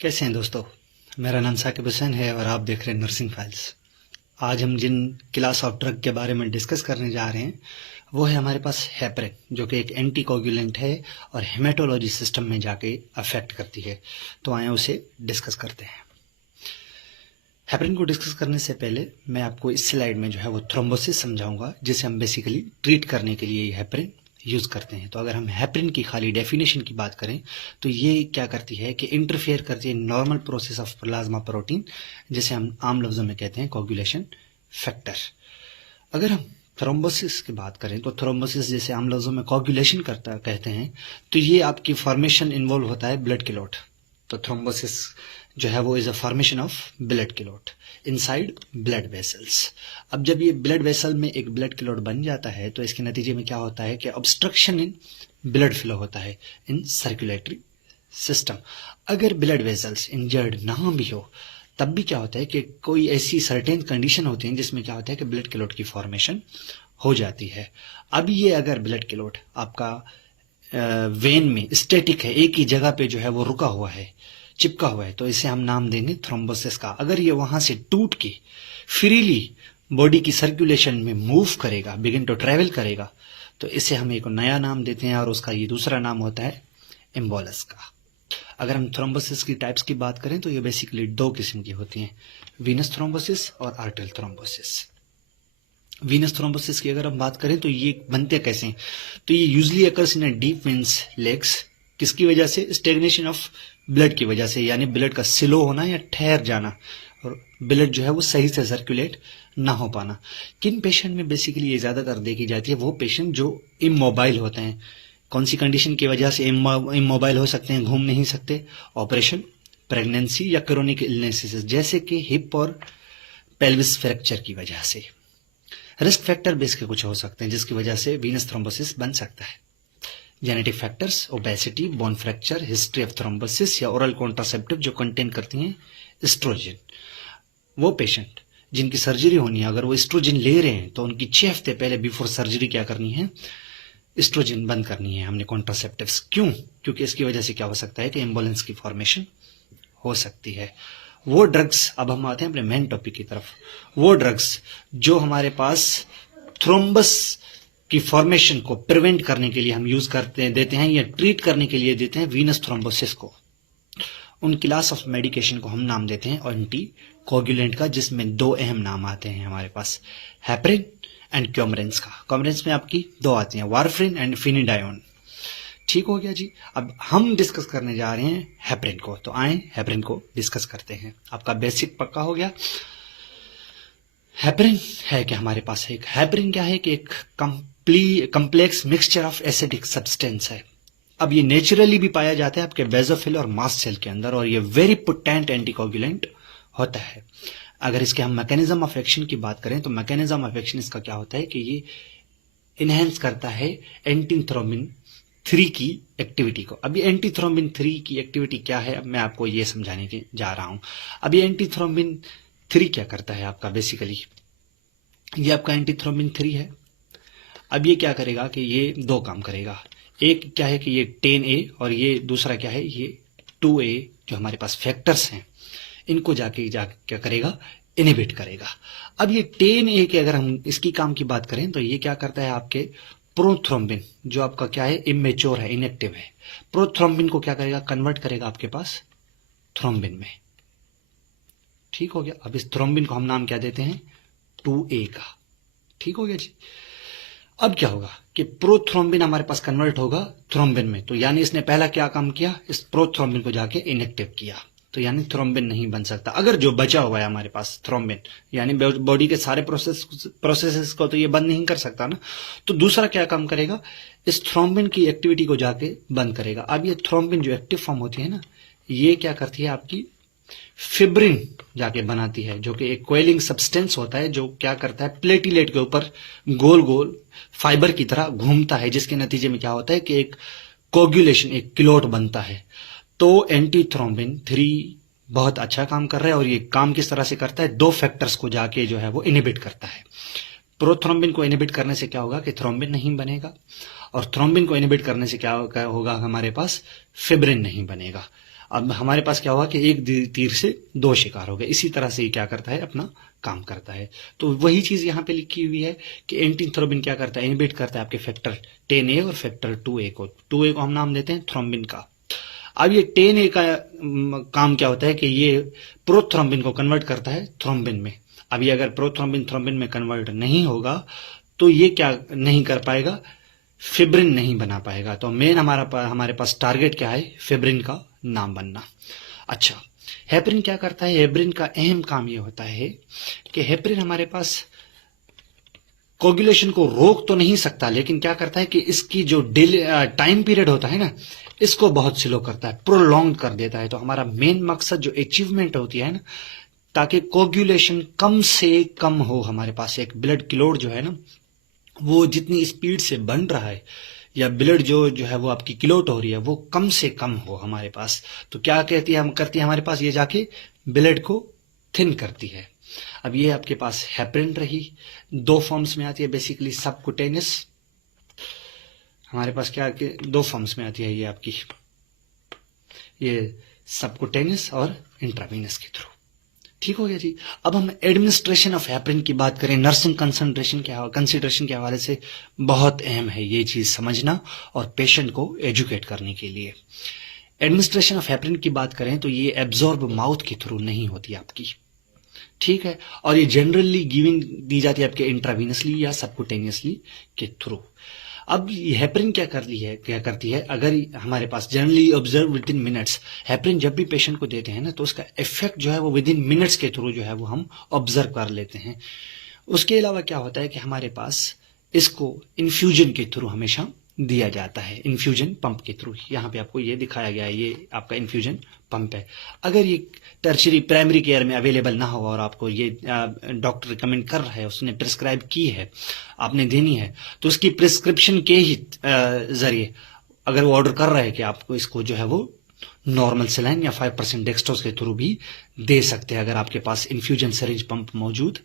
कैसे हैं दोस्तों। मेरा नाम साकिब हुसैन है और आप देख रहे हैं नर्सिंग फाइल्स। आज हम जिन क्लास ऑफ ड्रग के बारे में डिस्कस करने जा रहे हैं वो है हमारे पास हेपरिन, जो कि एक एंटीकोगुलेंट है और हेमेटोलॉजी सिस्टम में जाके अफेक्ट करती है। तो आए उसे डिस्कस करते हैं। हेपरिन को डिस्कस करने से पहले मैं आपको इस स्लाइड में जो है वो थ्रोम्बोसिस समझाऊंगा, जिसे हम बेसिकली ट्रीट करने के लिए हेपरिन यूज करते हैं। तो अगर हम हेपरिन की खाली डेफिनेशन की बात करें तो ये क्या करती है कि इंटरफेयर करती है normal process of plasma protein, जिसे हम आम लफ्जों में कहते हैं कोगुलेशन फैक्टर। अगर हम थ्रोम्बोसिस की बात करें तो थ्रोम्बोसिस जैसे आम लफ्जों में कोगुलेशन करता कहते हैं, तो ये आपकी फॉर्मेशन इन्वॉल्व होता है ब्लड क्लॉट। तो थ्रोम्बोसिस जो है वो is a formation of blood clot inside blood vessels. अब जब ये ब्लड वेसल में एक ब्लड क्लॉट बन जाता है तो इसके नतीजे में क्या होता है कि ऑब्स्ट्रक्शन इन ब्लड फ्लो होता है इन सर्कुलेटरी सिस्टम। अगर ब्लड वेसल्स इंजर्ड ना भी हो तब भी क्या होता है कि कोई ऐसी सर्टेन कंडीशन होती है जिसमें क्या होता है कि ब्लड क्लॉट की फॉर्मेशन हो जाती है। अब ये अगर ब्लड क्लॉट आपका वेन में स्टैटिक है, एक ही जगह पे जो है वो रुका हुआ है, चिपका हुआ है, तो इसे हम नाम देंगे थ्रोम्बोसिस का। अगर ये वहां से टूट के फ्रीली बॉडी की सर्कुलेशन में मूव करेगा, बिगिन टू ट्रेवल करेगा, तो इसे हम एक नया नाम देते हैं और उसका ये दूसरा नाम होता है एम्बोलस का। अगर हम थ्रोम्बोसिस की टाइप्स की बात करें तो ये बेसिकली दो किस्म की होती हैं, वीनस थ्रोम्बोसिस और आर्टरियल थ्रोम्बोसिस। वीनस थ्रोम्बोसिस की अगर हम बात करें तो ये बनते कैसे हैं, तो ये usually occurs in deep veins legs. किसकी वजह से? स्टेग्नेशन ऑफ ब्लड की वजह से, यानी ब्लड का स्लो होना या ठहर जाना और ब्लड जो है वो सही से सर्कुलेट ना हो पाना। किन पेशेंट में बेसिकली ये ज्यादातर देखी जाती है? वो पेशेंट जो इमोबाइल होते हैं। कौन सी कंडीशन की वजह से इमोबाइल हो सकते हैं, घूम नहीं सकते? ऑपरेशन, प्रेगनेंसी या क्रोनिक इलनेसेस जैसे कि हिप और पेल्विस फ्रैक्चर की वजह से। रिस्क फैक्टर बेस के कुछ हो सकते हैं जिसकी वजह से वीनस थ्रोम्बोसिस बन सकता है। Genetic factors, obesity, bone fracture, history of thrombosis या ओरल कॉन्ट्रासेप्टिव जो कंटेन करती हैं एस्ट्रोजन। वो पेशेंट जिनकी सर्जरी होनी है, अगर वो एस्ट्रोजन ले रहे हैं तो उनकी 6 हफ्ते पहले बिफोर सर्जरी क्या करनी है? एस्ट्रोजन बंद करनी है हमने कॉन्ट्रासेप्टिव्स। क्यों? क्योंकि इसकी वजह से क्या हो सकता है कि एम्बुलेंस की फॉर्मेशन हो सकती है। वो ड्रग्स, अब हम आते हैं अपने मेन टॉपिक की तरफ, वो ड्रग्स जो हमारे पास थ्रोम्बस की फॉर्मेशन को प्रिवेंट करने के लिए हम यूज करते हैं, देते हैं या ट्रीट करने के लिए देते हैं वीनस थ्रोम्बोसिस को। उन क्लास ऑफ मेडिकेशन को हम नाम देते हैं एंटी कोगुलेंट का, जिसमें दो अहम नाम आते हैं हमारे पास, हेपरिन एंड क्यूमरेंस का। क्यूमरेंस में आपकी दो आती हैं, वारफ्रिन एंड फिनिडायोन। ठीक हो गया जी। अब हम डिस्कस करने जा रहे हैं हेपरिन को, तो आए हेपरिन को डिस्कस करते हैं। आपका बेसिक पक्का हो गया। हेपरिन है क्या हमारे पास? एक हेपरिन क्या है कि एक complex mixture of acidic substance है। अब ये नेचुरली भी पाया जाता है आपके बेसोफिल और मास्ट सेल के अंदर, और ये वेरी पोटेंट एंटीकोगुलेंट होता है। अगर इसके हम मैकेनिज्म ऑफ एक्शन की बात करें तो मैकेनिज्म ऑफ एक्शन इसका क्या होता है कि ये इनहेंस करता है एंटीथ्रोम्बिन 3 की एक्टिविटी को। अब ये एंटीथ्रोम्बिन 3 की एक्टिविटी क्या है, अब मैं आपको ये समझाने के जा रहा हूं। अब ये एंटीथ्रोम्बिन 3 क्या करता है आपका? बेसिकली ये आपका एंटीथ्रोम्बिन 3 है। अब ये क्या करेगा कि ये दो काम करेगा। एक क्या है कि ये 10A और ये दूसरा क्या है, ये 2A जो हमारे पास फैक्टर्स हैं, इनको जाके क्या करेगा? इनहिबिट करेगा। अब ये 10A के अगर हम इसकी काम की बात करें तो ये क्या करता है आपके प्रोथ्रोम्बिन जो आपका क्या है, इमेच्योर है, इनएक्टिव है, प्रोथ्रोम्बिन को क्या करेगा? कन्वर्ट करेगा आपके पास थ्रोम्बिन में। ठीक हो गया। अब इस थ्रोम्बिन को हम नाम क्या देते हैं? 2A का। ठीक हो गया जी। अब क्या होगा कि प्रोथ्रोम्बिन हमारे पास कन्वर्ट होगा थ्रोम्बिन में, तो यानी इसने पहला क्या काम किया? इस प्रोथ्रोम्बिन को जाके इनएक्टिव किया, तो यानी थ्रोम्बिन नहीं बन सकता। अगर जो बचा हुआ है हमारे पास थ्रोम्बिन, यानी बॉडी के सारे प्रोसेसेस को तो ये बंद नहीं कर सकता ना, तो दूसरा क्या काम करेगा? इस थ्रोम्बिन की एक्टिविटी को जाके बंद करेगा। अब ये थ्रोम्बिन जो एक्टिव फॉर्म होती है ना, ये क्या करती है आपकी फिब्रिन जाके बनाती है, जो कि एक कोयलिंग सब्सटेंस होता है जो क्या करता है, प्लेटिलेट के ऊपर गोल गोल फाइबर की तरह घूमता है, जिसके नतीजे में क्या होता है कि एक कोगुलेशन, एक क्लोट बनता है। तो एंटीथ्रोम्बिन 3 बहुत अच्छा काम कर रहा है, और ये काम किस तरह से करता है? दो फैक्टर्स को जाके जो है वो इनहिबिट करता है। प्रोथ्रोम्बिन को इनहिबिट करने से क्या होगा कि थ्रोम्बिन नहीं बनेगा, और थ्रोम्बिन को इनहिबिट करने से क्या होगा? हमारे पास फिब्रिन नहीं बनेगा। अब हमारे पास क्या हुआ कि एक तीर से दो शिकार हो गए। इसी तरह से ये क्या करता है, अपना काम करता है। तो वही चीज यहाँ पे लिखी हुई है कि एंटी थ्रोम्बिन क्या करता है, इनहिबिट करता है आपके फैक्टर 10A और फैक्टर 2A को। 2A को हम नाम देते हैं थ्रोम्बिन का। अब ये 10A का काम क्या होता है कि ये प्रोथ्रोम्बिन को कन्वर्ट करता है थ्रोम्बिन में। अब ये अगर प्रोथ्रोम्बिन थ्रोम्बिन में कन्वर्ट नहीं होगा तो ये क्या नहीं कर पाएगा, फिब्रिन नहीं बना पाएगा। तो मेन हमारे पास टारगेट क्या है, फिब्रिन का नाम बनना। अच्छा, हेपरिन क्या करता है, हेपरिन का अहम काम ये होता है कि हेपरिन हमारे पास कोगुलेशन को रोक तो नहीं सकता, लेकिन क्या करता है कि इसकी जो टाइम पीरियड होता है ना, इसको बहुत स्लो करता है, प्रोलॉन्ग कर देता है। तो हमारा मेन मकसद जो अचीवमेंट होती है ना, ताकि कोगुलेशन कम से कम हो, हमारे पास एक ब्लड क्लॉट जो है ना, वो जितनी स्पीड से बन रहा है या ब्लड जो है वो आपकी क्लॉट हो रही है, वो कम से कम हो हमारे पास। तो क्या कहती है, हम करती है हमारे पास, ये जाके ब्लड को थिन करती है। अब ये आपके पास हेपरिन रही, दो फॉर्म्स में आती है बेसिकली, सबकुटेनियस, हमारे पास क्या दो फॉर्म्स में आती है ये आपकी, ये सबकुटेनियस और इंट्रावीनस के थ्रू। ठीक हो गया जी। अब हम एडमिनिस्ट्रेशन ऑफ हेपरिन की बात करें, नर्सिंग कंसिडरेशन के हवाले से बहुत अहम है ये चीज समझना और पेशेंट को एजुकेट करने के लिए। एडमिनिस्ट्रेशन ऑफ हेपरिन की बात करें तो ये एब्जॉर्ब माउथ के थ्रू नहीं होती आपकी, ठीक है, और ये जनरली गिविंग दी जाती है आपके इंट्रावीनसली या सबकुटेनियसली के थ्रू। अब हेपरिन क्या करती है, अगर हमारे पास generally observe within minutes, heparin जब भी पेशेंट को देते हैं ना, तो उसका इफेक्ट जो है वो विद इन मिनट्स के थ्रू जो है वो हम ऑब्जर्व कर लेते हैं। उसके अलावा क्या होता है कि हमारे पास इसको इन्फ्यूजन के थ्रू हमेशा दिया जाता है, इन्फ्यूजन पंप के थ्रू। यहाँ पे आपको ये दिखाया गया है, ये आपका इन्फ्यूजन पंप है। अगर ये टर्शरी प्राइमरी केयर में अवेलेबल ना हो और आपको ये डॉक्टर रिकमेंड कर रहा है, उसने प्रिस्क्राइब की है, आपने देनी है, तो उसकी प्रिस्क्रिप्शन के ही जरिए अगर वो ऑर्डर कर रहा है कि आपको इसको जो है वो नॉर्मल सेलाइन या 5% डेक्सट्रोज के थ्रू भी दे सकते हैं, अगर आपके पास इन्फ्यूजन सिरिंज पंप मौजूद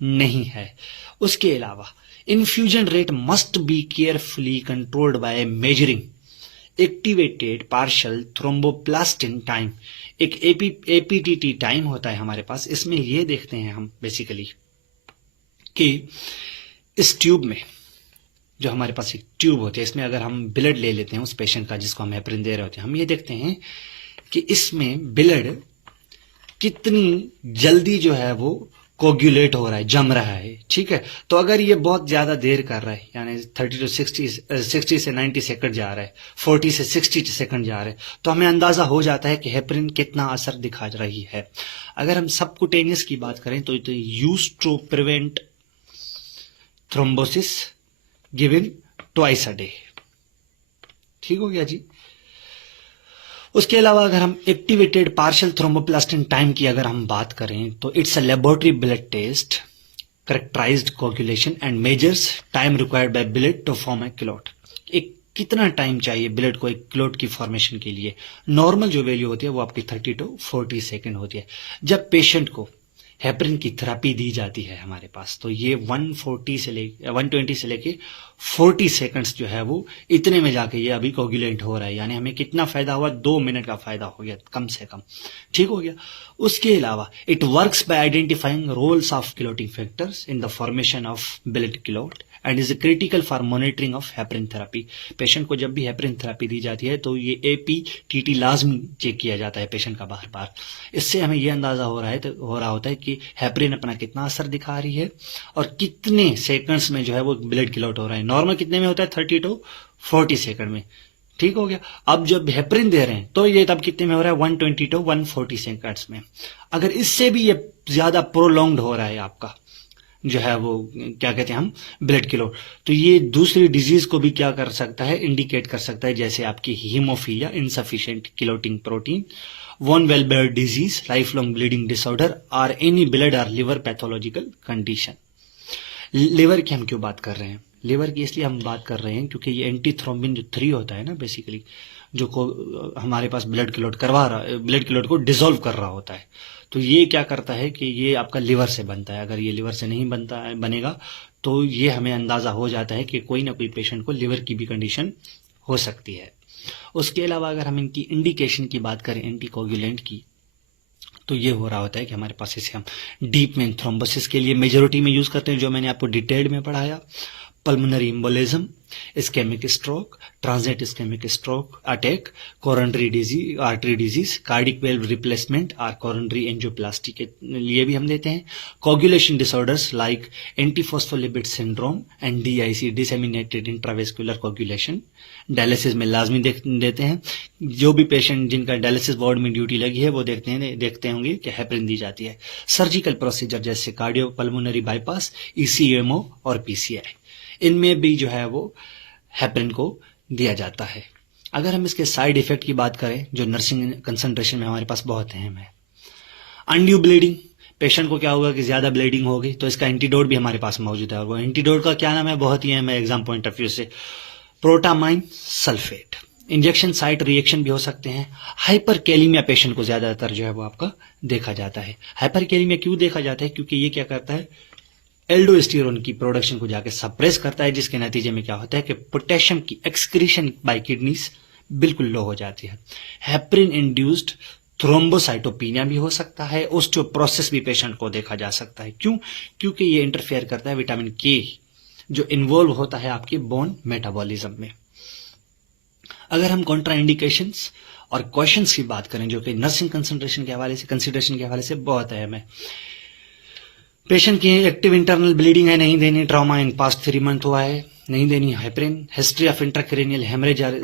नहीं है। उसके अलावा infusion rate must be carefully controlled by measuring activated partial thromboplastin time. एक एपीटीटी टाइम होता है हमारे पास, इसमें ये देखते हैं हम बेसिकली कि इस ट्यूब में, जो हमारे पास एक ट्यूब होती है, इसमें अगर हम ब्लड ले लेते हैं उस पेशेंट का जिसको हम हेपरिन दे रहे होते हैं, हम ये देखते हैं कि इसमें ब्लड कितनी जल्दी जो है वो कोगुलेट हो रहा है, जम रहा है, ठीक है। तो अगर ये बहुत ज्यादा देर कर रहा है, यानी 60 से 90 सेकंड जा रहा है, 40 से 60 सेकंड जा रहा है, तो हमें अंदाजा हो जाता है कि हेपरिन कितना असर दिखा रही है। अगर हम सबकुटेनियस की बात करें तो use to prevent thrombosis given twice a day. ठीक हो गया जी। उसके अलावा अगर हम एक्टिवेटेड पार्शियल थ्रोम्बोप्लास्टिन टाइम की अगर हम बात करें तो it's a laboratory blood test characterised coagulation and measures time required by blood to form a clot. एक कितना टाइम चाहिए ब्लड को एक क्लॉट की फॉर्मेशन के लिए, नॉर्मल जो वैल्यू होती है वो आपकी 30 to 40 सेकेंड होती है। जब पेशेंट को हेपरिन की थेरेपी दी जाती है हमारे पास, तो ये 120 से लेके 40 सेकंड्स जो है वो इतने में जाके ये अभी कोगुलेंट हो रहा है, यानी हमें कितना फायदा हुआ, 2 मिनट का फायदा हो गया कम से कम। ठीक हो गया। उसके अलावा it works by identifying roles of clotting factors in the formation of blood clot and is critical for monitoring of heparin therapy. Patient को जब भी हेपरिन थेरेपी दी जाती है तो ये एपीटीटी लाजमी चेक किया जाता है पेशेंट का बार बार। इससे हमें यह अंदाजा हो रहा होता है कि हेपरिन अपना कितना असर दिखा रही है और कितने सेकंड्स में जो है वो ब्लड क्लॉट हो रहा है। नॉर्मल कितने में होता है, 30 to 40 सेकंड में। ठीक हो गया। अब जब हेपरिन दे रहे हैं तो ये तब कितने में हो रहा है, 120 to 140 सेकंड्स में। अगर इससे भी ये ज्यादा प्रोलॉन्ग्ड हो रहा है आपका जो है वो क्या कहते हैं हम ब्लड क्लॉट, तो ये दूसरी डिजीज को भी क्या कर सकता है, इंडिकेट कर सकता है, जैसे आपकी haemophilia, insufficient clotting protein, von Willebrand disease, life long bleeding disorder और एनी ब्लड और लिवर पैथोलॉजिकल कंडीशन। लिवर की हम क्यों बात कर रहे हैं, लिवर की इसलिए हम बात कर रहे हैं क्योंकि ये एंटी थ्रोम्बिन जो 3 होता है ना बेसिकली, जो को हमारे पास ब्लड क्लॉट करवा रहा है, ब्लड क्लॉट को डिसॉल्व कर रहा होता है, तो ये क्या करता है कि ये आपका लिवर से बनता है। अगर ये लिवर से नहीं बनेगा तो ये हमें अंदाजा हो जाता है कि कोई ना कोई पेशेंट को लिवर की भी कंडीशन हो सकती है। उसके अलावा अगर हम इनकी इंडिकेशन की बात करें एंटीकोगुलेंट की, तो ये हो रहा होता है कि हमारे पास इसे हम डीप वेन थ्रोम्बोसिस के लिए मेजोरिटी में यूज करते हैं, जो मैंने आपको डिटेल्ड में पढ़ाया, pulmonary embolism, ischaemic stroke, transient ischaemic stroke attack, coronary disease, artery disease, cardiac valve replacement और कोरोनरी एंजियोप्लास्टी के लिए भी हम देते हैं। Coagulation disorders like antiphospholipid syndrome and DIC, disseminated intravascular coagulation, dialysis में लाजमी देते हैं। जो भी पेशेंट जिनका डायलिसिस वार्ड में ड्यूटी लगी है वो देखते होंगे कि हेपरिन दी जाती है। सर्जिकल प्रोसीजर जैसे कार्डियो पल्मोनरी बाईपास, ईसीएमओ और पीसीआई, इनमें भी जो है वो हेपरिन को दिया जाता है। अगर हम इसके साइड इफेक्ट की बात करें जो नर्सिंग कंसंट्रेशन में हमारे पास बहुत अहम है, अनड्यू ब्लीडिंग, पेशेंट को क्या होगा कि ज्यादा ब्लीडिंग होगी, तो इसका एंटीडोट भी हमारे पास मौजूद है, और वो एंटीडोट का क्या नाम है, बहुत ही अहम है एग्जाम पॉइंट ऑफ व्यू से, protamine sulphate. Injection site reaction भी हो सकते हैं। हाइपरकैलेमिया पेशेंट को ज्यादातर जो है वो आपका देखा जाता है। हाइपरकैलेमिया क्यों देखा जाता है, क्योंकि ये क्या करता है, एल्डोस्टेरोन की प्रोडक्शन को जाके सप्रेस करता है, जिसके नतीजे में क्या होता है कि पोटेशियम की एक्सक्रीशन बाय किडनीज बिल्कुल लो हो जाती है। हेपरिन इंड्यूस्ड थ्रोम्बोसाइटोपिनिया भी हो सकता है। ओस्टियोप्रोसिस भी पेशेंट को देखा जा सकता है। क्यों? क्योंकि ये इंटरफेयर करता है विटामिन के, जो इन्वॉल्व होता है आपके बोन मेटाबॉलिज्म में। अगर हम कॉन्ट्राइंडिकेशंस और क्वेश्चंस की बात करें जो कि नर्सिंग कंसंट्रेशन के हवाले से, कंसिडरेशन के हवाले से बहुत अहम है, पेशेंट की एक्टिव इंटरनल ब्लीडिंग है, नहीं देनी, ट्रॉमा इन पास्ट 3 मंथ हुआ है, नहीं देनी heparin, history of intracranial haemorrhage और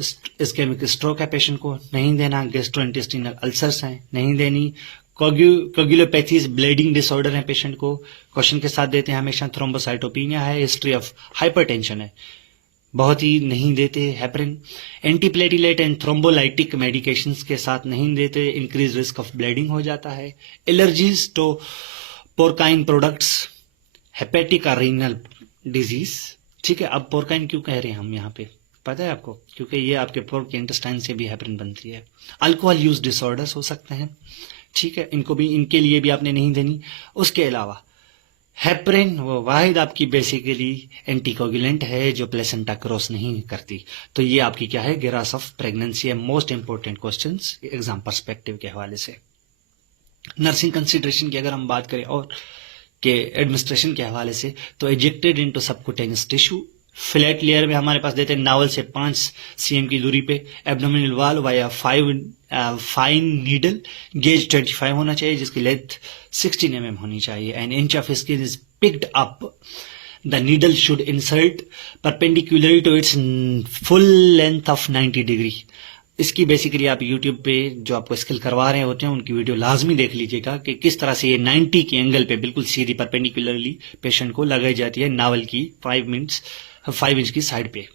इस्केमिक स्ट्रोक है पेशेंट को, नहीं देना, गैस्ट्रोइंटेस्टिनल अल्सर्स हैं, नहीं देनी, कोगुलोपैथीज ब्लीडिंग डिसऑर्डर है पेशेंट को, क्वेश्चन के साथ देते हैं हमेशा, थ्रोम्बोसाइटोपिनिया है, हिस्ट्री ऑफ हाइपरटेंशन है, बहुत ही नहीं देते हेपरिन, एंटीप्लेटिलेट एंड थ्रोम्बोलाइटिक मेडिकेशंस के साथ नहीं देते, इंक्रीज रिस्क ऑफ ब्लीडिंग हो जाता है। एलर्जीज तो पोरकाइन प्रोडक्ट्स, हेपेटिक और रीनल डिजीज, ठीक है। अब पोरकाइन क्यों कह रहे हैं हम यहाँ पे, पता है आपको? क्योंकि ये आपके पोर्क के इंटेस्टाइन से भी हेपरिन बनती है। अल्कोहल यूज डिसऑर्डर्स हो सकते हैं, ठीक है, इनके लिए भी आपने नहीं देनी। उसके अलावा हेपरिन वो वाहिद आपकी बेसिकली एंटीकोगुलेंट है जो प्लेसेंटा क्रॉस नहीं करती, तो ये आपकी क्या है, गिरास ऑफ प्रेगनेंसी है। Most important questions exam perspective के हवाले से। नर्सिंग कंसिडरेशन की अगर हम बात करें और के एडमिनिस्ट्रेशन के हवाले से, तो ejected into subcutaneous tissue, flat layer में हमारे पास देते हैं नावल से 5 cm की दूरी पे, एब्डोमिनल वाल वाया 5 फाइन नीडल, गेज 25 होना चाहिए, जिसकी लेंथ 16 mm होनी चाहिए, and inch of skin is picked up, the needle should insert perpendicularly to its full length of 90 degree. इसकी बेसिकली आप YouTube पे जो आपको स्किल करवा रहे होते हैं उनकी वीडियो लाजमी देख लीजिएगा कि किस तरह से ये 90 के एंगल पे बिल्कुल सीधी परपेंडिकुलरली पेशेंट को लगाई जाती है नावल की 5 इंच की साइड पे।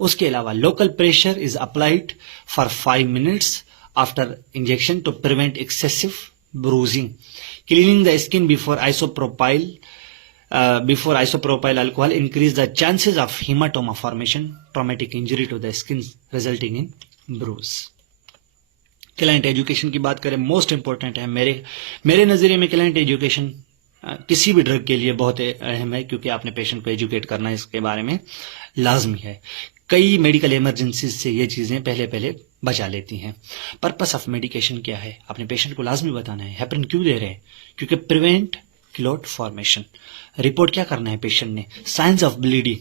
उसके अलावा local pressure is applied for 5 minutes after injection to prevent excessive bruising, cleaning the skin before isopropyl alcohol increase the chances of hematoma formation, traumatic injury to the skin resulting in bruise. Client education की बात करें, most important है मेरे नजरिए में। Client education किसी भी drug के लिए बहुत अहम है, क्योंकि आपने पेशेंट को एजुकेट करना इसके बारे में लाजमी है। कई मेडिकल इमरजेंसीज से ये चीजें पहले बचा लेती हैं। पर्पस ऑफ मेडिकेशन क्या है, अपने पेशेंट को लाजमी बताना है। हेपरिन क्यों दे रहे हैं, क्योंकि प्रिवेंट क्लॉट फॉर्मेशन। रिपोर्ट क्या करना है पेशेंट ने, साइंस ऑफ ब्लीडिंग,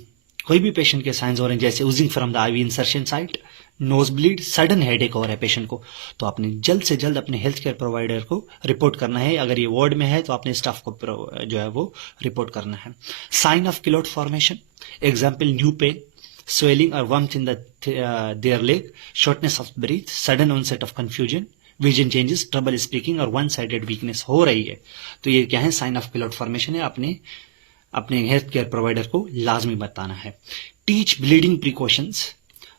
कोई भी पेशेंट के साइंस हो रहे हैं जैसे oozing from the IV insertion site, nose bleed, sudden headache हो रहा है पेशेंट को, तो आपने जल्द से जल्द अपने हेल्थ केयर प्रोवाइडर को रिपोर्ट करना है। अगर ये वार्ड में है तो आपने स्टाफ को जो है वो रिपोर्ट करना है। Sign of clot formation, example new pain, swelling और warmth in their leg, shortness of breath, sudden onset of confusion, vision changes, trouble speaking और वन साइडेड वीकनेस हो रही है, तो ये क्या है, साइन ऑफ क्लॉट फॉर्मेशन है। अपने हेल्थ केयर प्रोवाइडर को लाजमी बताना है। Teach bleeding precautions,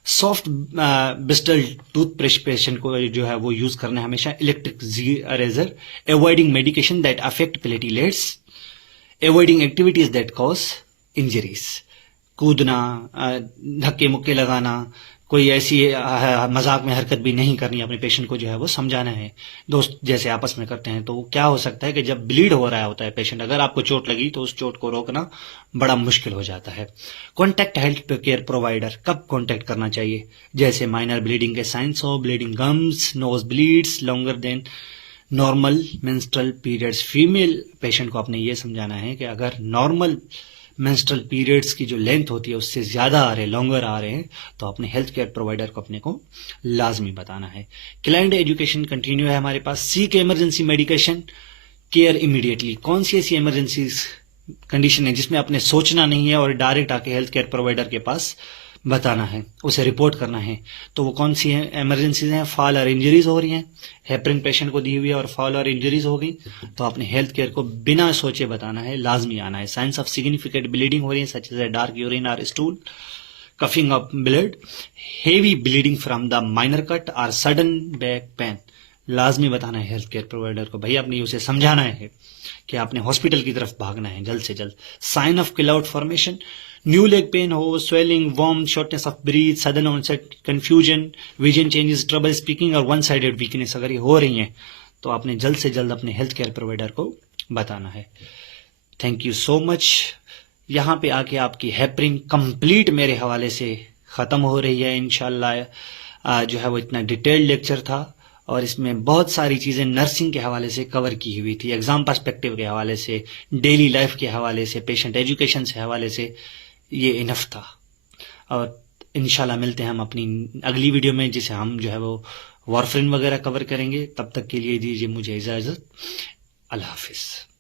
soft bristle toothbrush patient को जो है वो यूज करना है हमेशा, electric razor, avoiding medication that affect platelets, avoiding activities that cause injuries, कूदना, धक्के मुक्के लगाना, कोई ऐसी मजाक में हरकत भी नहीं करनी, अपने पेशेंट को जो है वो समझाना है, दोस्त जैसे आपस में करते हैं। तो क्या हो सकता है कि जब ब्लीड हो रहा होता है पेशेंट, अगर आपको चोट लगी तो उस चोट को रोकना बड़ा मुश्किल हो जाता है। कॉन्टैक्ट हेल्थ केयर प्रोवाइडर, कब कॉन्टैक्ट करना चाहिए? जैसे माइनर ब्लीडिंग के साइंस हो, bleeding gums, nose bleeds longer than normal menstrual periods. Female patient को आपने ये समझाना है कि अगर नॉर्मल मेंस्ट्रुअल पीरियड्स की जो लेंथ होती है उससे ज़्यादा आ रहे, लॉन्गर आ रहे हैं, तो अपने हेल्थ केयर प्रोवाइडर को अपने को लाजमी बताना है। क्लाइंट एजुकेशन कंटिन्यू है हमारे पास। Seek emergency medication care immediately. कौन सी ऐसी इमरजेंसी कंडीशन है जिसमें आपने सोचना नहीं है और डायरेक्ट आके हेल्थ केयर प्रोवाइडर के पास बताना है, उसे रिपोर्ट करना है? तो वो कौन सी है इमरजेंसीज हैं? फॉल और इंजरीज हो रही हैं, हेपरिन पेशेंट को दी हुई है और फॉल और इंजरीज हो गई, तो आपने हेल्थ केयर को बिना सोचे बताना है, लाजमी आना है। साइंस ऑफ सिग्निफिकेंट ब्लीडिंग हो रही है सच एज डार्क यूरिन और stool, coughing of blood, heavy bleeding from the minor cut और सडन बैक पेन, लाजमी बताना है हेल्थ केयर प्रोवाइडर को। भाई आपने उसे समझाना है कि आपने हॉस्पिटल की तरफ भागना है जल्द से जल्द। Sign of cloud formation, new leg pain हो, swelling, warm, shortness of breath, sudden onset confusion, vision changes, trouble speaking और वन साइडेड वीकनेस अगर ये हो रही हैं तो आपने जल्द से जल्द अपने हेल्थ केयर प्रोवाइडर को बताना है। Thank you so much. यहाँ पे आके आपकी हेपरिन कंप्लीट मेरे हवाले से ख़त्म हो रही है इंशाल्लाह। जो है वो इतना डिटेल्ड लेक्चर था और इसमें बहुत सारी चीज़ें नर्सिंग के हवाले से कवर की हुई थी, एग्ज़ाम पर्सपेक्टिव के हवाले से, डेली लाइफ के हवाले से, पेशेंट एजुकेशन से हवाले से। ये इनफ था और इंशाल्लाह मिलते हैं हम अपनी अगली वीडियो में, जिसे हम जो है वो वारफरिन वगैरह कवर करेंगे। तब तक के लिए दीजिए मुझे इजाज़त। अल्लाह हाफिज़।